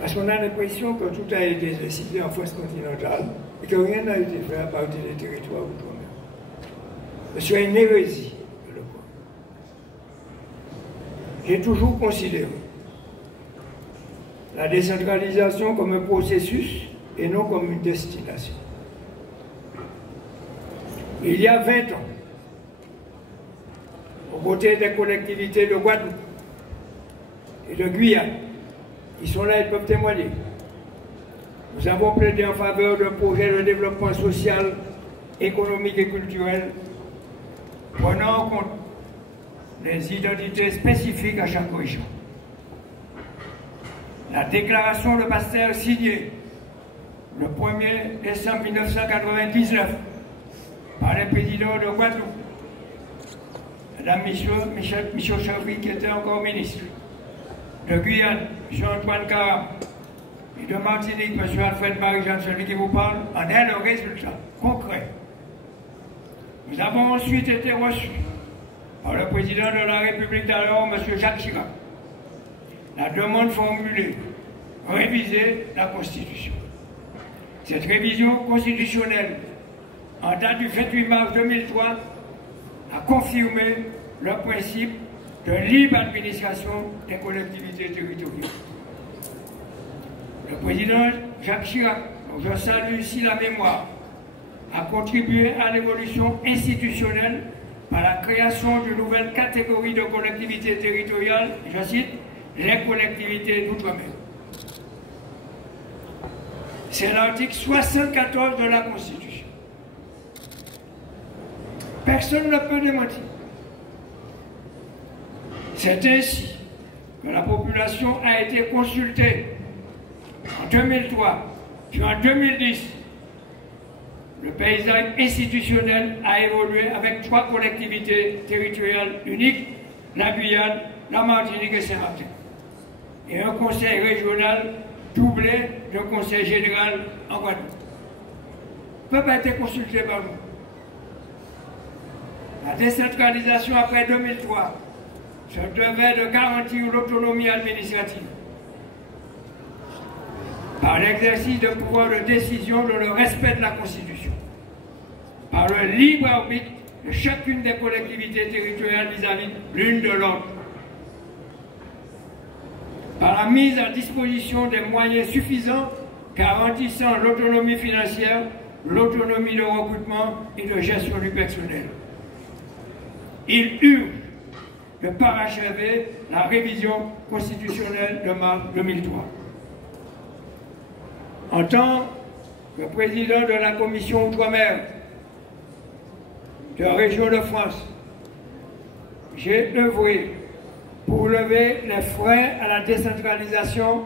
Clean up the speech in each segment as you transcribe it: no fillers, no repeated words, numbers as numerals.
Parce qu'on a l'impression que tout a été décidé en France continentale et que rien n'a été fait à partir des territoires outre-mer. C'est une hérésie de le croire. J'ai toujours considéré la décentralisation comme un processus et non comme une destination. Il y a 20 ans, aux côtés des collectivités de Guadeloupe et de Guyane, qui sont là, ils peuvent témoigner. Nous avons plaidé en faveur d'un projet de développement social, économique et culturel, prenant en compte les identités spécifiques à chaque région. La déclaration de Pasteur signée le 1er décembre 1999 par les présidents de Guadeloupe, Mme Michel Chavry, qui était encore ministre, de Guyane, Jean-Antoine Caram, et de Martinique, M. Alfred Marie-Jean, celui qui vous parle, en est le résultat concret. Nous avons ensuite été reçus par le président de la République d'alors, M. Jacques Chirac. La demande formulée, réviser la Constitution. Cette révision constitutionnelle, en date du 28 mars 2003, a confirmé le principe de libre administration des collectivités territoriales. Le président Jacques Chirac, dont je salue ici la mémoire, a contribué à l'évolution institutionnelle par la création d'une nouvelle catégorie de collectivités territoriales, je cite, les collectivités d'outre-mer. C'est l'article 74 de la Constitution. Personne ne peut démentir. C'est ainsi que la population a été consultée en 2003, puis en 2010. Le paysage institutionnel a évolué avec 3 collectivités territoriales uniques, la Guyane, la Martinique et Saint-Martin, et un conseil régional doublé d'un conseil général en Guadeloupe. Ne peut pas être consulté par nous. La décentralisation après 2003 se devait de garantir l'autonomie administrative par l'exercice de pouvoir de décision dans le respect de la Constitution, par le libre arbitre de chacune des collectivités territoriales vis-à-vis l'une de l'autre, par la mise à disposition des moyens suffisants garantissant l'autonomie financière, l'autonomie de recrutement et de gestion du personnel. Il urge de parachever la révision constitutionnelle de mars 2003. En tant que président de la commission Outre-mer de la région de France, j'ai œuvré pour lever les freins à la décentralisation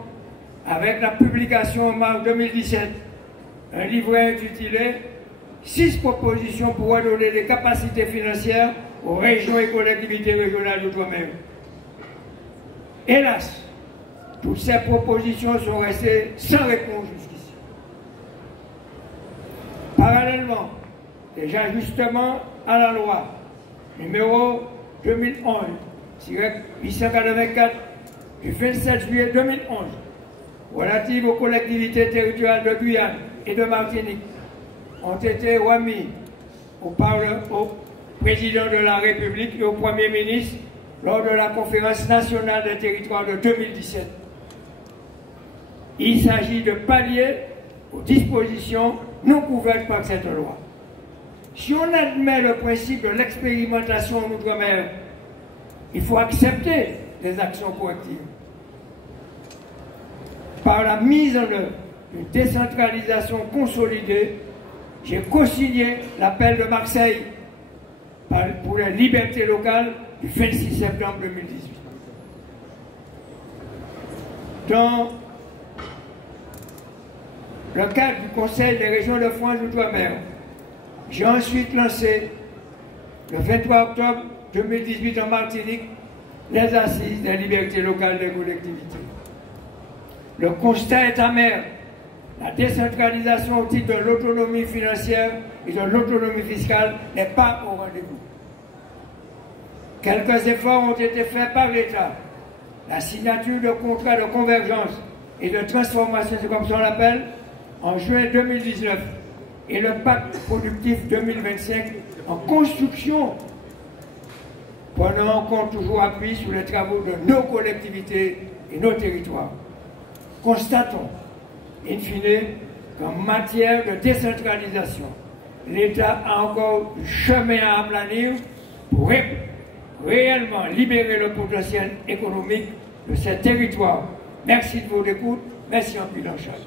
avec la publication en mars 2017 un livret intitulé « 6 propositions pour redonner des capacités financières aux régions et collectivités régionales d'outre-mer ». Hélas, toutes ces propositions sont restées sans réponse jusqu'ici. Parallèlement, des ajustements à la loi numéro 2011-884 du 27 juillet 2011 relative aux collectivités territoriales de Guyane et de Martinique ont été remis au président de la République et au Premier ministre lors de la conférence nationale des territoires de 2017. Il s'agit de pallier aux dispositions non couvertes par cette loi. Si on admet le principe de l'expérimentation en Outre-mer, il faut accepter des actions correctives. Par la mise en œuvre d'une décentralisation consolidée, j'ai co-signé l'appel de Marseille pour la liberté locale du 26 septembre 2018. Dans le cadre du Conseil des régions de France d'Outre-mer, j'ai ensuite lancé, le 23 octobre 2018 en Martinique, les assises des libertés locales des collectivités. Le constat est amer. La décentralisation au titre de l'autonomie financière et de l'autonomie fiscale n'est pas au rendez-vous. Quelques efforts ont été faits par l'État. La signature de contrats de convergence et de transformation, c'est comme ça on l'appelle, en juin 2019, et le pacte productif 2025 en construction, prenant en compte toujours appui sur les travaux de nos collectivités et nos territoires. Constatons, in fine, qu'en matière de décentralisation, l'État a encore du chemin à aplanir pour réellement libérer le potentiel économique de ces territoires. Merci de votre écoute. Merci en pile en charge.